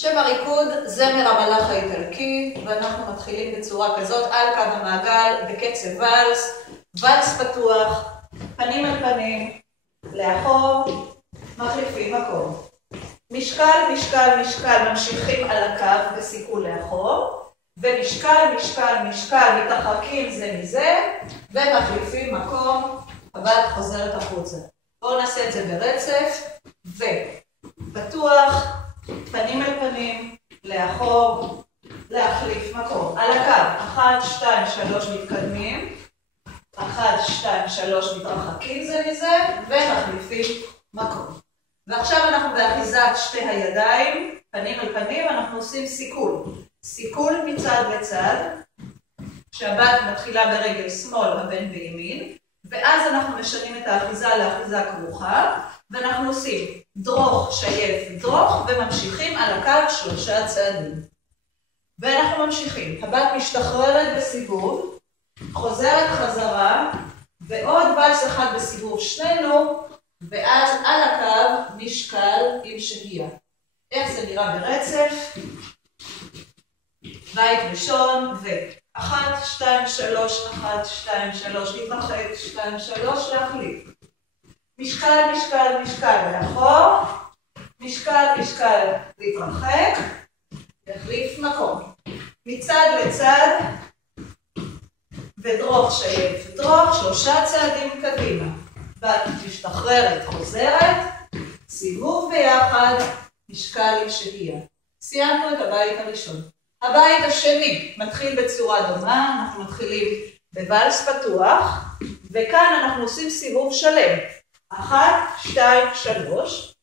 שם הריקוד זמר המלאך האיטלקי, ואנחנו מתחילים בצורה כזאת על קו המעגל בקצב ולס, ולס פתוח, פנים אל פנים, לאחור, מחליפים מקום. משקל, משקל, משקל ממשיכים על הקו בסיכול לאחור, ומשקל, משקל, משקל מתרחקים זה מזה, ומחליפים מקום, הבת חוזרת החוצה. בואו נעשה את זה ברצף, ופתוח, פנים אל פנים, לאחור, להחליף מקום. על הקו, 1, 2, 3 מתקדמים, 1, 2, 3 מתרחקים זה מזה, ומחליפים מקום. ועכשיו אנחנו באחיזת שתי הידיים, פנים אל פנים, אנחנו עושים סיכול. סיכול מצד לצד, שהבת מתחילה ברגל שמאל, הבן בימין, ואז אנחנו משנים את האחיזה לאחיזה כרוכה, ואנחנו עושים דרוך, שייף, דרוך, וממשיכים על הקו 3 צעדים. ואנחנו ממשיכים. הבת משתחררת בסיבוב, חוזרת חזרה, ועוד ולס אחד בסיבוב שנינו, ואז על הקו משקל עם שהייה. איך זה נראה ברצף? בית ראשון, ו1, 2, 3, 1, 2, 3, להתרחק, 2, 3, להחליף. משקל, משקל, משקל, לאחור, משקל, משקל, להתרחק, להחליף מקום. מצד לצד, ודרוך שייף, דרוך, 3 צעדים קדימה. בת משתחררת, חוזרת, סיבוב ביחד, משקל עם שהייה. סיימנו את הבית הראשון. הבית השני מתחיל בצורה דומה, אנחנו מתחילים בוואלס פתוח, וכאן אנחנו עושים סיבוב שלם. 1, 2, 3,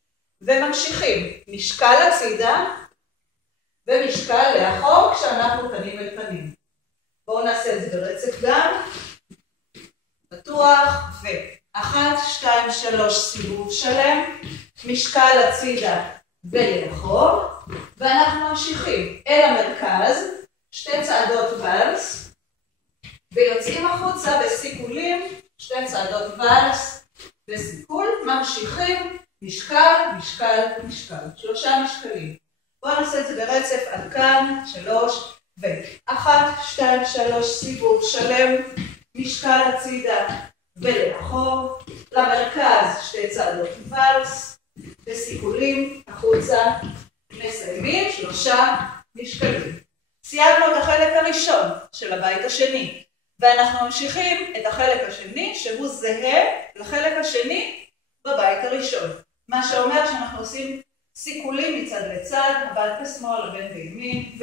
וממשיכים משקל הצידה, ומשקל לאחור כשאנחנו פנים אל פנים. בואו נעשה את זה ברצף גם. פתוח, ו1, 2, 3 סיבוב שלם, משקל הצידה ולאחור, ואנחנו ממשיכים אל המרכז, 2 צעדות ולס, ויוצאים החוצה בסיכולים, 2 צעדות ולס, וסיכול, ממשיכים, משקל, משקל, משקל, 3 משקלים. בואו נעשה את זה ברצף עד כאן, 3, ו1, 2, 3 סיבוב שלם, משקל הצידה ולאחור, למרכז 2 צעדות ולס, וסיכולים, החוצה, מסיימים 3 משקלים. סיימנו את החלק הראשון של הבית השני, ואנחנו ממשיכים את החלק השני שהוא זהה לחלק השני בבית הראשון. מה שאומר שאנחנו עושים סיכולים מצד לצד, הבת בשמאל, הבן בימין,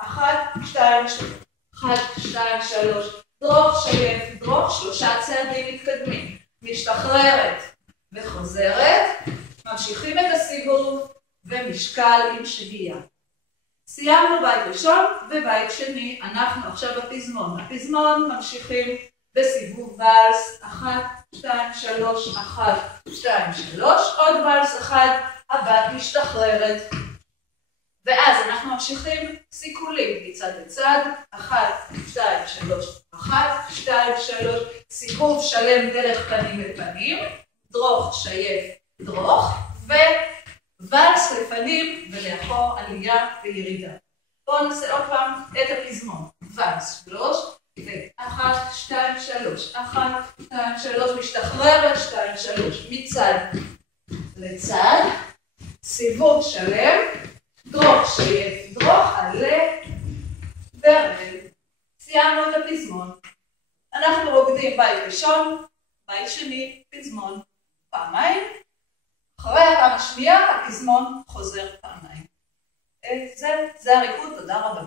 ו1, 2, 3, דרוך שייף, דרוך, 3 צעדים מתקדמים, משתחררת וחוזרת, ממשיכים את הסיבוב ומשקל עם שהייה. סיימנו בית ראשון ובית שני, אנחנו עכשיו בפזמון. הפזמון ממשיכים בסיבוב ולס, 1, 2, 3, 1, 2, 3, עוד ולס אחד, הבת משתחררת. ואז אנחנו ממשיכים סיכולים מצד לצד, 1, 2, 3, 1, 2, 3, סיבוב שלם דרך פנים אל פנים, דרוך שייף דרוך, וולס לפנים ולאחור עלייה וירידה. בואו נעשה עוד פעם את הפזמון. ולס 3, ו1, 2, 3, 1, 2, 3, משתחררת 2, 3, מצד לצד, סיבוב שלם, דרוך שייף דרוך, עלה ורד. סיימנו את הפזמון. אנחנו רוקדים בית ראשון, בית שני, פזמון פעמיים. אחרי הפעם השנייה, הפזמון חוזר פעמיים. זה הריקוד, תודה רבה.